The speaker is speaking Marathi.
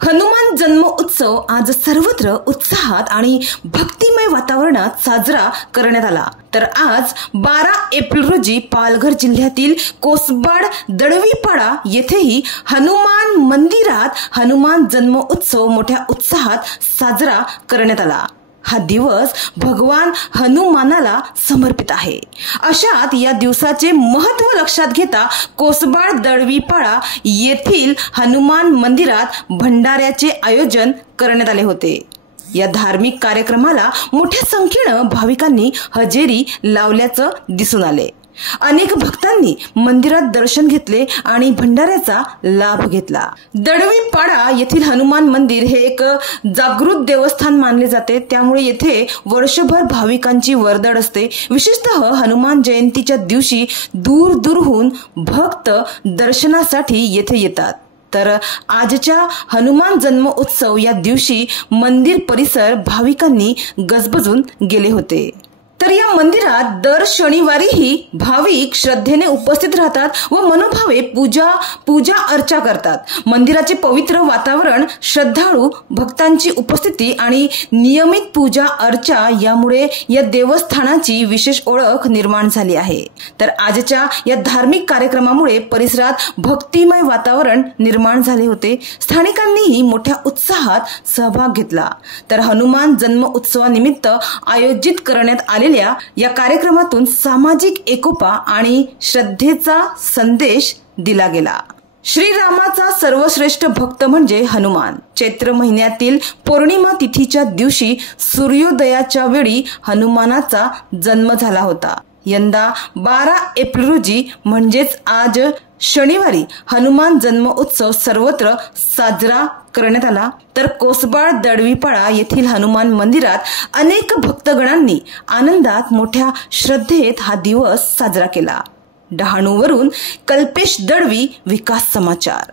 हनुमान जन्म उत्सव आज सर्वत्र उत्साहात आणि भक्तिमय वातावरणात साजरा करण्यात आला। तर आज 12 एप्रिल रोजी पालघर जिल्ह्यातील कोसबाड दळवीपाडा येथेही हनुमान मंदिरात हनुमान जन्म उत्सव मोठ्या उत्साहात साजरा करण्यात आला। हा दिवस भगवान हनुमानाला समर्पित आहे। अशात या दिवसाचे महत्त्व लक्षात घेता कोसबाड दळवीपाडा येथील हनुमान मंदिरात भंडाऱ्याचे आयोजन करण्यात आले होते। या धार्मिक कार्यक्रमाला मोठ्या संख्येने भाविकांनी हजेरी लावल्याचं दिसून आले। अनेक भक्तांनी मंदिरात दर्शन घेतले आणि भंडाऱ्याचा लाभ घेतला। दळवीपाडा येथील हनुमान मंदिर हे एक जागृत देवस्थान मानले जाते, त्यामुळे येथे वर्षभर भाविकांची वर्दळ असते। विशेषतः हनुमान जयंतीच्या दिवशी दूर दूरहून भक्त दर्शनासाठी येथे येतात। तर आजच्या हनुमान जन्म उत्सव या दिवशी मंदिर परिसर भाविकांनी गजबजून गेले होते। तर या मंदिरात दर शनिवारीही भाविक श्रद्धेने उपस्थित राहतात व मनोभावे पूजा अर्चा करतात। मंदिराचे पवित्र वातावरण, श्रद्धाळू भक्तांची उपस्थिती आणि नियमित पूजा अर्चा यामुळे या देवस्थानाची विशेष ओळख निर्माण झाली आहे। तर आजच्या या धार्मिक कार्यक्रमामुळे परिसरात भक्तिमय वातावरण निर्माण झाले होते। स्थानिकांनीही मोठ्या उत्साहात सहभाग घेतला। तर हनुमान जन्म उत्सवानिमित्त आयोजित करण्यात आलेल्या या कार्यक्रमातून सामाजिक एकोपा आणि श्रद्धेचा संदेश दिला गेला। श्रीरामाचा सर्वश्रेष्ठ भक्त म्हणजे हनुमान। चैत्र महिन्यातील पौर्णिमा तिथीच्या दिवशी सूर्योदयाच्या वेळी हनुमानाचा जन्म झाला होता। यंदा 12 एप्रिल रोजी म्हणजेच आज शनिवारी हनुमान जन्म उत्सव सर्वत्र साजरा करण्यात आला। तर कोसबाड दळवीपाडा येथील हनुमान मंदिरात अनेक भक्तगणांनी आनंदात मोठ्या श्रद्धेत हा दिवस साजरा केला। डहाणूवरून कल्पेश दळवी, विकास समाचार।